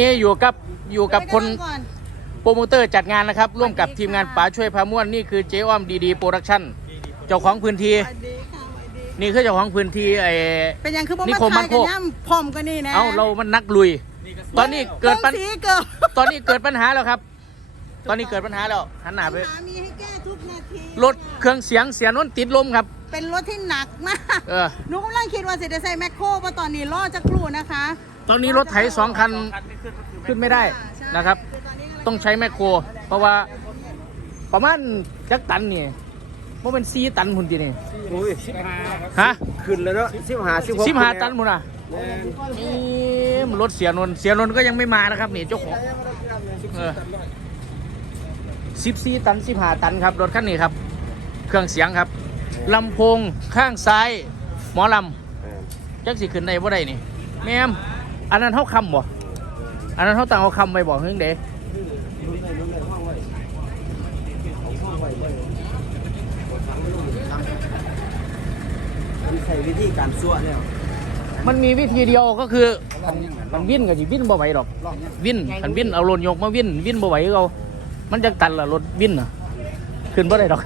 นี่อยู่กับอยู่กับคนไปก่อนโปรโมเตอร์จัดงานนะครับ ร่วมกับทีมงานป๋าช่วยพาม่วนนี่คือเจ๊อ้อมดีดีโปรดักชั่นเจ้าของพื้นที่สวัสดีค่ะสวัสดีนี่คือเจ้าของพื้นที่ไอ้เป็นยังคือบ่นิมาคมบ้าถ่านยโคกันกย่ำพร้อมกันนี่นะเอ้าเรามันนักลุย ตอนนี้เกิดปัญลงสีเกิดตอนนี้เกิดปัญหาแล้วครับ ตอนนี้เกิดปัญหาแล้วหันหน้าไปปัญหามีให้แก้ทุกนาทีรถเครื่องเสียงเสียนนติดลมครับ เป็นรถที่หนักมากเออหนูกำลังคิดว่าสิจะใส่แมคโครเพราะตอนนี้ล่อจะกลูนะคะ ตอนนี้รถไถสองคันขึ้นไม่ได้ใช่นะครับอตนนี้กำลัต้องใช้แมคโคร เพราะว่าประมาณจักตันนี่ว่าเป็นซีตันหุ่นทีนี่อุ้ยสิบห้าฮะขึ้นแล้วเนาะสิบห้าสิบหกสิบห้าตันหมุนอะนี่มันรถเสียนนท์เสียนนท์ก็ยังไม่มานะครับนี่เจ้าของสิบสี่ตันสิบห้าตันครับรถคันนี้ครับ เครื่องเสียงครับลำโพงข้างซ้าย หมอลำจักสิขึ้นได้บ่ได้นี่แม่ม อันนั้นเขาคำบ่อันนั้นเขาต่างเอาคำไปบอกเฮ้ยเด้มันใช้วิธีการสั่วแล้วมันมีวิธีเดียวก็คือมันวิ่นกับสิวิ่นบ่ไหวดอกวิ่นคันวิ่นเอารถยกมาวิ่นวิ่นบ่ไหวเอามันจะตันละรถวิ่นน่ะขึ้นบ่ได้ดอก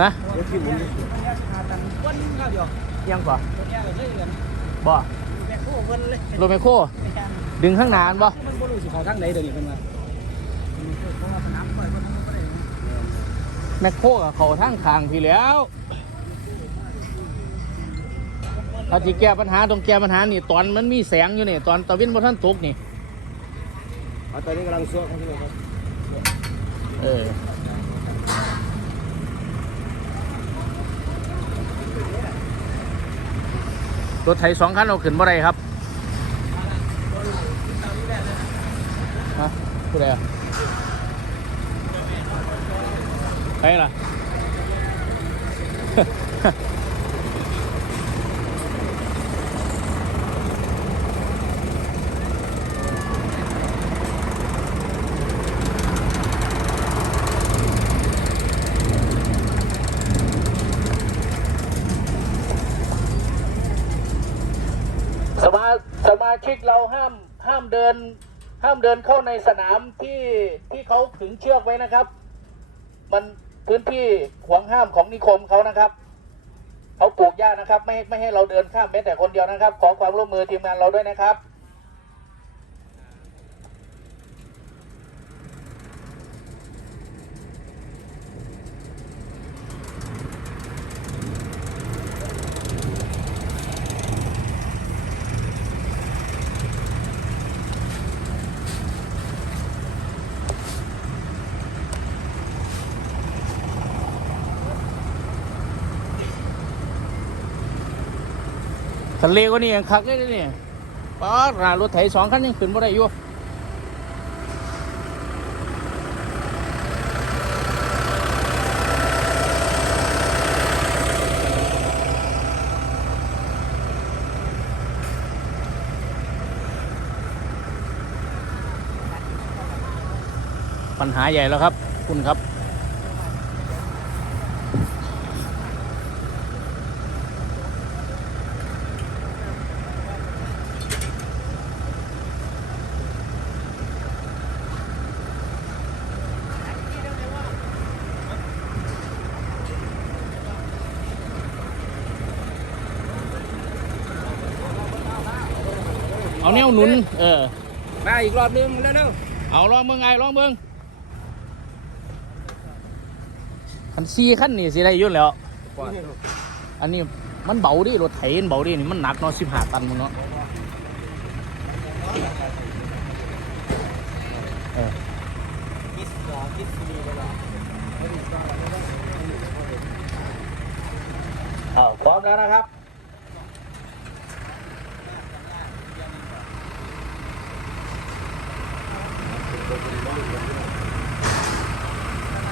ฮะรถที่ หมุนยังบ่บ่รถไมคโครดึงข้างหน้าอันบ่มันบ่รู้สิเขาทางไหนเดี๋ยวนี้เพิ่นว่าแมคโครกับเขาทางข้างพี่แหล้วเอาที่แก้ปัญหาตรงแก้ปัญหานี่ตอนมันมีแสงอยู่นี่ตอนตะวินบ่ทันตกนี่เอาตอนนี้กำลังสั่วครับพี่น้องครับเออรถไถสองคันเอาขึ้นบ่ได้ครับฮะ ผู้ใดอะใครล่ะ สมาสมาชิกเราห้ามห้ามเดิน ห้ามเดินเข้าในสนามที่ที่เขาขึงเชือกไว้นะครับ มันพื้นที่ห่วงห้ามของนิคมเขานะครับเขาปลูกหญ้านะครับ ไม่ไม่ให้เราเดินข้ามแม้แต่คนเดียวนะครับ ขอความร่วมมือทีมงานเราด้วยนะครับ ทะเลก็นี่ยังคักเลยนะนี่ป้ารารถไถสองคันยังขึ้นบ่ได้อยู่ปัญหาใหญ่แล้วครับ คุณครับ เอาแนวหนุน เออ มาอีกรอบนึงแล้วเร็วเอาลองเมืองไงลองเมืองคันซีขั้นนี่สิได้อยุ่นแหล้ว อันนี้มันเบาดิรถไถมันเบาดินี่มันหนักเนาะสิบห้าตันมันเนาะเออเอาพร้อมแล้วนะครับ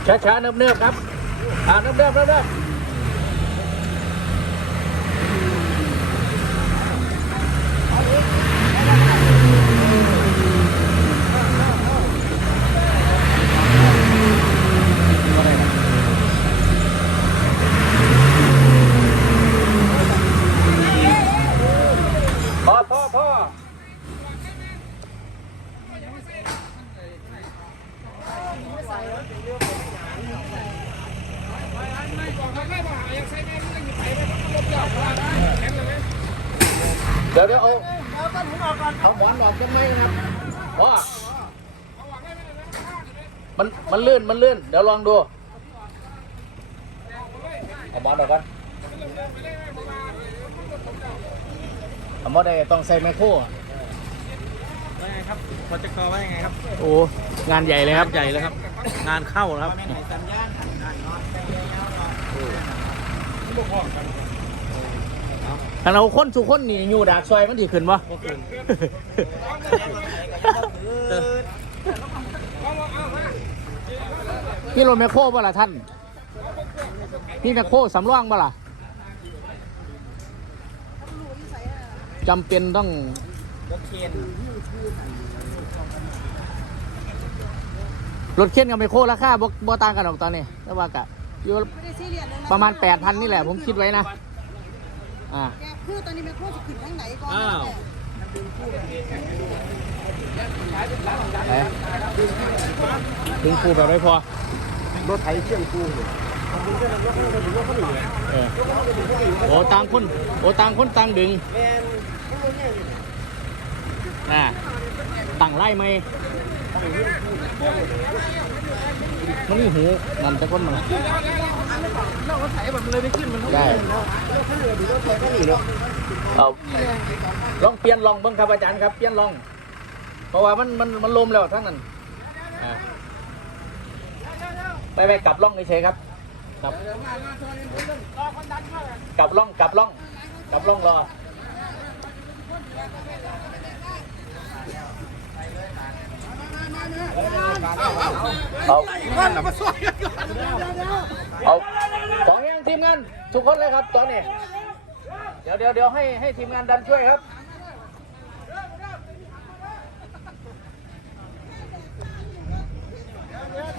ช้าๆเนิบๆครับ อ่าเนิบๆเนิบๆพอพอพอ เดี๋ยวเดี๋ยวเอาเอาหมอนออกกันไหมนะครับว่ามัน มันลื่นมันลื่น เดี๋ยวลองดูเอาหมอนออกกันเอาหมอนได้ต้องใส่ไมโครอะว่าไงครับพอจะกอว่ายังไงครับโอ้งานใหญ่เลยครับใหญ่เลยครับ งานเข้าแล้วครับสัญญาณถ้าเราค้นสู่ค้นนี่อยู่ดากซอยมันถี่ขึ้นปะ พี่โรถแมคโครบ่ล่ะท่าน พี่แมคโครสำรองบ่ล่ะจำเป็นต้องรถเคนรถเข็นกับแมคโครราคาบ่บ่ต่างกันหรอกตอนนี้แต่ว่ากะอยู่ไม่ได้ซีเรียสเลยนประมาณ8,000นี่แหละ ผมคิดไว้นะอ่าแกคือตอนนี้แมคโครจะขึ้นทางไหนก่อนนะแกถึงครูแบบไม่พอ รถไถเชื่อมกูเลยเออโอ้ต่างคนโอ้ต่างคนต่างดึงน่ะตั้งไล่ไหมมันมีหูนั่นต่คนมันรถไถแบบเลยไม่ขึ้นมันได้เนาะเอาลองเปลี่ยนลองเบิ้งครับอาจารย์ครับเปลี่ยนลอง เพราะว่ามันมันมันลมแล้วทั้งนั้นอ่า ไปไปกลับล่องเฉยครับกลับกลับล่องกลับล่องกลับล่องรอเอาเอาสองอย่างทีมงานทุกคนเลยครับตอนนี้เดี๋ยวเดี๋ยวเดี๋ยวให้ให้ทีมงานดันช่วยครับ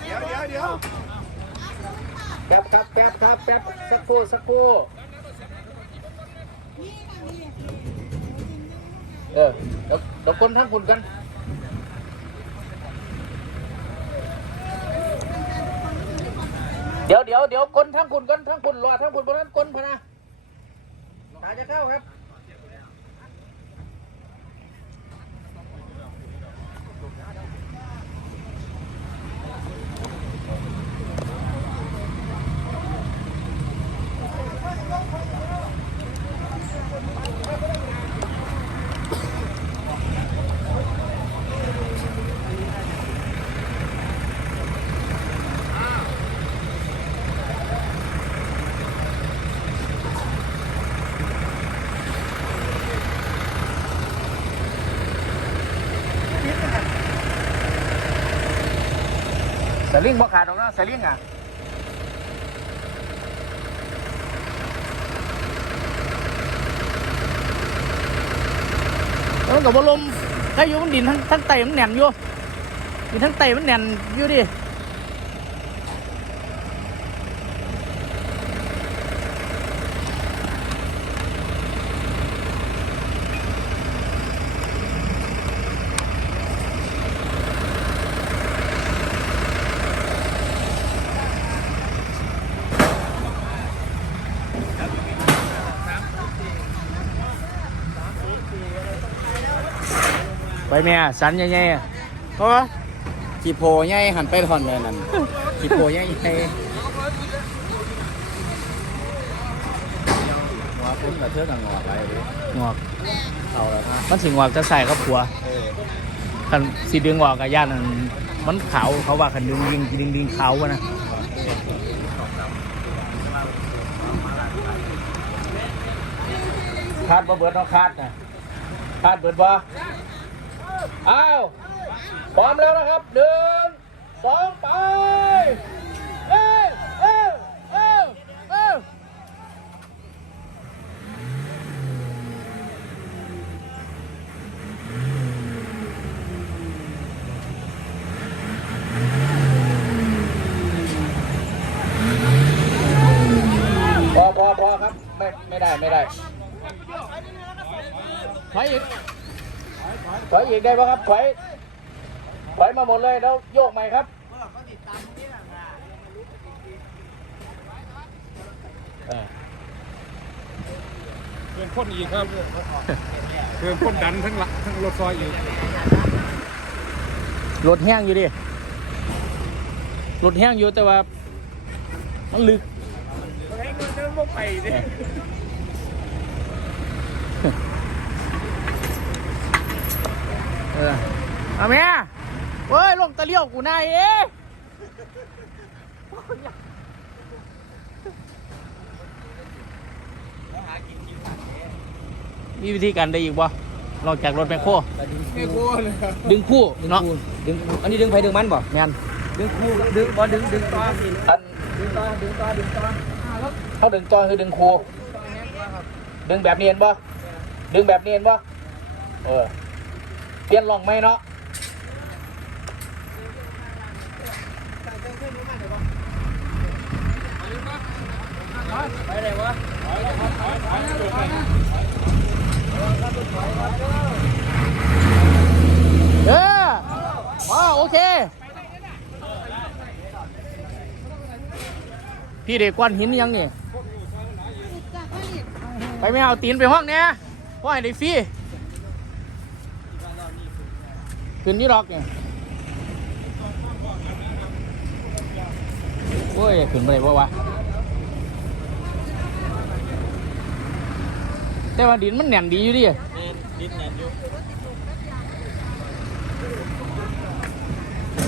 เดี๋ยวเดี๋ยวเดี๋ยว แป๊บครับแป๊บครับแป๊บสักครู่สักครู่เออเดี๋ยวเดี๋ยวคนทั้งคุณกันเดี๋ยวเดี๋ยวเดี๋ยวคนทั้งคุณกันทั้งคุณรอทั้งคุณบนนั้นคนพนะตาจะเข้าครับ สลิงบ่ขาดหรอกนะสลิงอะแล้วกับว่าลมถ้าอยู่มันดินทั้งทั้งไตมันแหน่นอยู่ดินทั้งไตมันแหน่นอยู่ดิ แม่สันใหญ่ๆอะเพราะว่าขี่โพใหญ่หันไปถอนเลยนั่นขี่โพใหญ่ใหญ่หัวพุ่นกระเทือกงอไปงอกเอาแล้วนะมันสิงอกจะใส่ครับผัวคันสีดึงออกกับย่านนั้นมันขาวเขาว่าคันดึงดึงดึงดึงขาววะนะคาดบ่เบิดเนาะคาดนะคาดเบิดบ่ อ้าวพร้อมแล้วนะครับหนึ่งสองไปเอ้ยเอ้ยเอ้ยเอ้ยพอพอพอครับ ไม่ไม่ได้ไม่ได้ถอยอีก อยอีกได้ปะครับถอยถอยมาหมดเลยแล้วโยกใหม่ครับเออเพื่อนพ่นอีกครับเพื่อนพ่นดันทั้งหลักทั้งรถซอยอีกรถแห้งอยู่ดิรถแห้งอยู่แต่ว่ามันลึกให้เงินเดินลงไปดิ เออเอาแม่เฮ้ยลงตะเลี่ยวกูนายเอ๊ะมีวิธีการได้อีกบ่นอกจากรถแมคโครไม่กลัวเลยครับดึงคู่เนาะดึงอันนี้ดึงไปดึงมันบ่แมนดึงคู่ดึงบ่ดึงดึงต่ออันดึงต่อดึงต่อดึงต่อเขาดึงจอคือดึงคู่ดึงแบบเนียนบ่ดึงแบบเนียนบ่เออ เปลี่ยนลองไหมเนาะไปไหนวะเอออ๋อโอเค พี่เด็กก้อนหินยังนี่ ไปไม่เอาตีนไปห้องเนี่ยพ่อให้ได้ฟรี ขึ้นนี่หรอกเนี่ยโอ้ยขึ้นไปบ่วะแต่ว่าดินมันแน่นดีอยู่ดิดินแน่นอยู่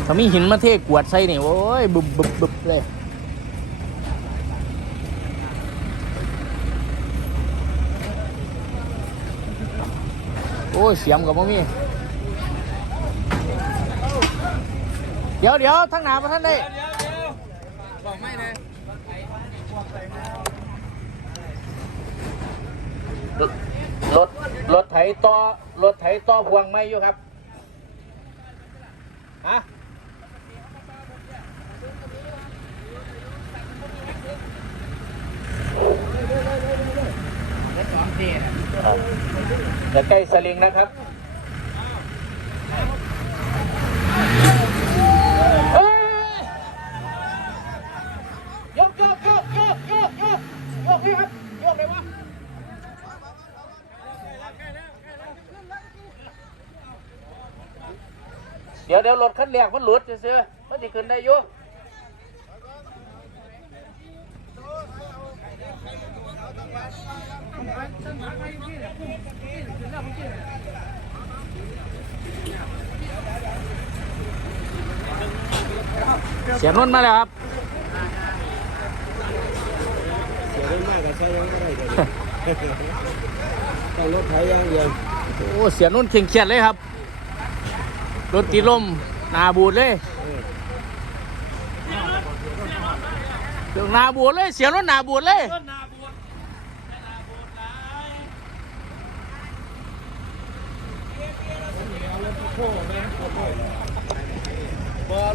ถ้ามีหินมาเทกวดใส่นี่โอ้ยบึบบึบบึบเลยโอ้ยเสียมกับบ่มี เดี๋ยวเดี๋ยวทั้งหนามาท่านได้บอกไม่เลยรถรถไถต่อรถไถต่อพวงไม่อยู่ครับฮะเดี๋ยวใกล้สลิงนะครับเอ้ยยกยกยกยกยกยกยกนี่ครับยกเลยวะ เดี๋ยวเดี๋ยวรถคันแรกมันหลุดซื้อๆมันจะขึ้นได้อยู่เสียงนุ่นมาแล้วครับเสียได้มากก็ใช้ยังก็ได้เดี๋ยวนี้ต้องรถไถอยังเดียวโอ้เสียนุ่นเข่งเครียดเลยครับ รถติดลมหนาบูดเลยเรื่องหนาบูดเลย เสียงรถนหนาบูดเลย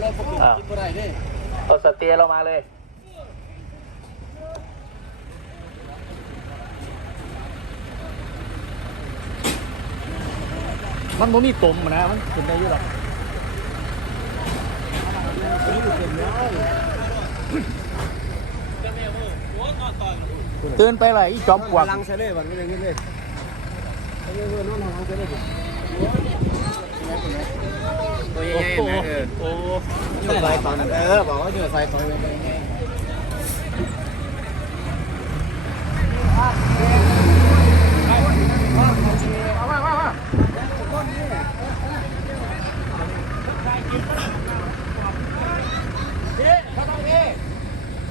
รถปกติกินบ่ได้เอาสเตียเรามาเลย มันบ่มีตมนะ มันขึ้นได้อยู่หรอกตื่นไปเลยอีจอมปลวกลังใส่เลยวันนี้เลยเงินนอนลังใส่เลยตัวใหญ่ๆนะเออโอ้เหนื่อยไฟตอนนั้นเออบอกว่าเหนื่อยไฟตอนนั้น เอามามามา พี่เขาต้องพี่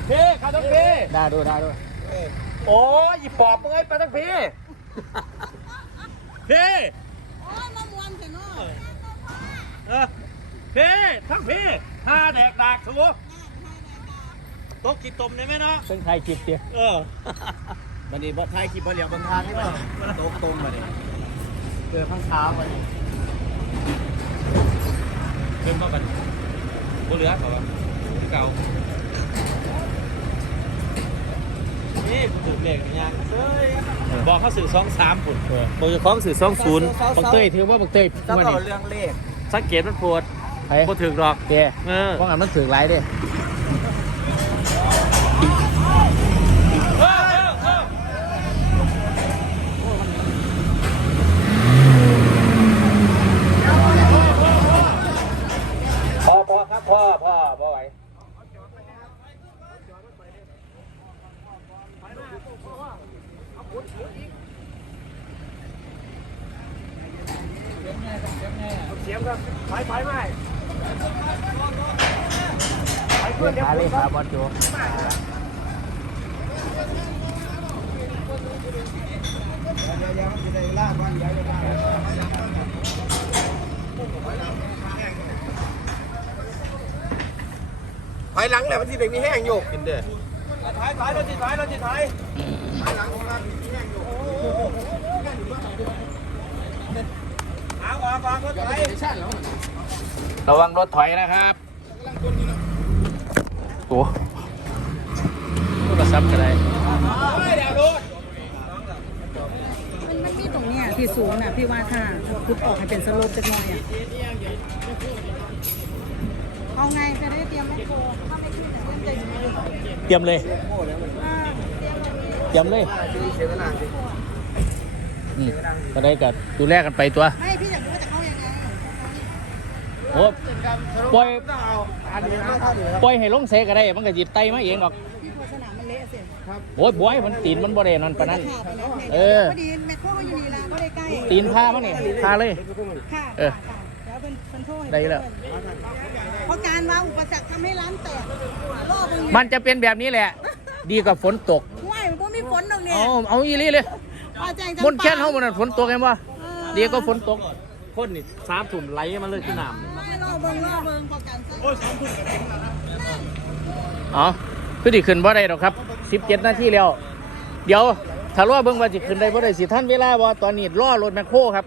พี่เขาต้องพี่ได้ด้วยได้ด้วยโอ้ยอีปอบมึงไอ้ปลาต้องพี่พี่โอ้ยมะม่วงเถอะเนาะเออพี่ทั้งพี่ห้าแดกดากสูตกกินตมได้ไหมเนาะเป็นใครจิบเดียเออวันนี้บ่ถ่ายคลิปบ่เหลียวบนทางนี่บ่โต๊ะตรงมาดิเจอข้างเช้ามาดิ เพิ่มเข้ากันบ่เหลือเขาว่าเก่านี่กูถือเหล็กยางเฮ้ยบอกเขาสื่อสองสามผุดบอกจะคล้องสื่อสองศูนย์บักเต้ยถือว่าบักเต้ยถ้ามาเรานี่เรื่องเลขสังเกตมันปวดไอ้บ่ถึกดอกเจ้เออเพราะงั้นมันถือไรเด้ พอพอครับพ่อพ่อพ่อไหวเสียงครับไปไปไหมไปเพื่อนเดี๋ยวเลยครับบอลโจถ อยหลังแหละมันที่เด็กมีแห้งอยู่กินเด้อท้ายท้ายรถจิตท้ายรถจิตท้ายเอาออกออกรถไถระวังรถถอยนะครับโอ้โทรศัพท์ก็ได้มันมันมีตรงเนี้ยที่สูงน่ะพี่ว่าถ้าพุดออกให้เป็นสโลปจักหน่อยอะ เอาไงจะได้เตรียมแมคโครถ้าไม่ขึ้นจะเตรียมใจอยู่เตรียมเลยเตรียมเลย อืมก็ได้กับดูแลกันไปตัว ไม่พี่อยากรู้ว่าจะเข้ายังไงโอ้ปล่อยปล่อยให้ลงเสก็ได้ มันก็จิบไตมาเองหรอก พี่โฆษณามันเละเสียโอ้ยบวยมันตีนมันบ่ได้นั่นปานนั้นค่ะไปแล้วเออ พอดีแมคโครก็อยู่นี่ละก็ได้ใกล้ตีนผ้ามันนี่ผ้าเลย ค่ะเออ ค่ะแล้ว เป็นเป็นโทษได้แล้วเพราะการว่าอุปสรรคทำให้ร้านแตกรอบมึงมันจะเป็นแบบนี้แหละ ดีกว่าฝนตก ห่วยมันมีฝนตรงนี้เอาเอาอีหลีเลยว่าแจ้งจังมนต์แค้นเฮามันนะฝนตกไงบ่ดีกว่าฝนตก คนนี่สามถุ่มไหลมาเลยที่น้ำไม่รอเบิ่งรอเบิ่งประกันซะโอ้ยสามถุ่มอ๋อคือดิขึ้นบ่ได้หรอกครับ17นาทีแล้ว เดี๋ยวถ้ารอเบิ่งว่าสิขึ้นได้บ่ได้สิทันเวลาบ่ตอนนี้รอรถแมคโครครับ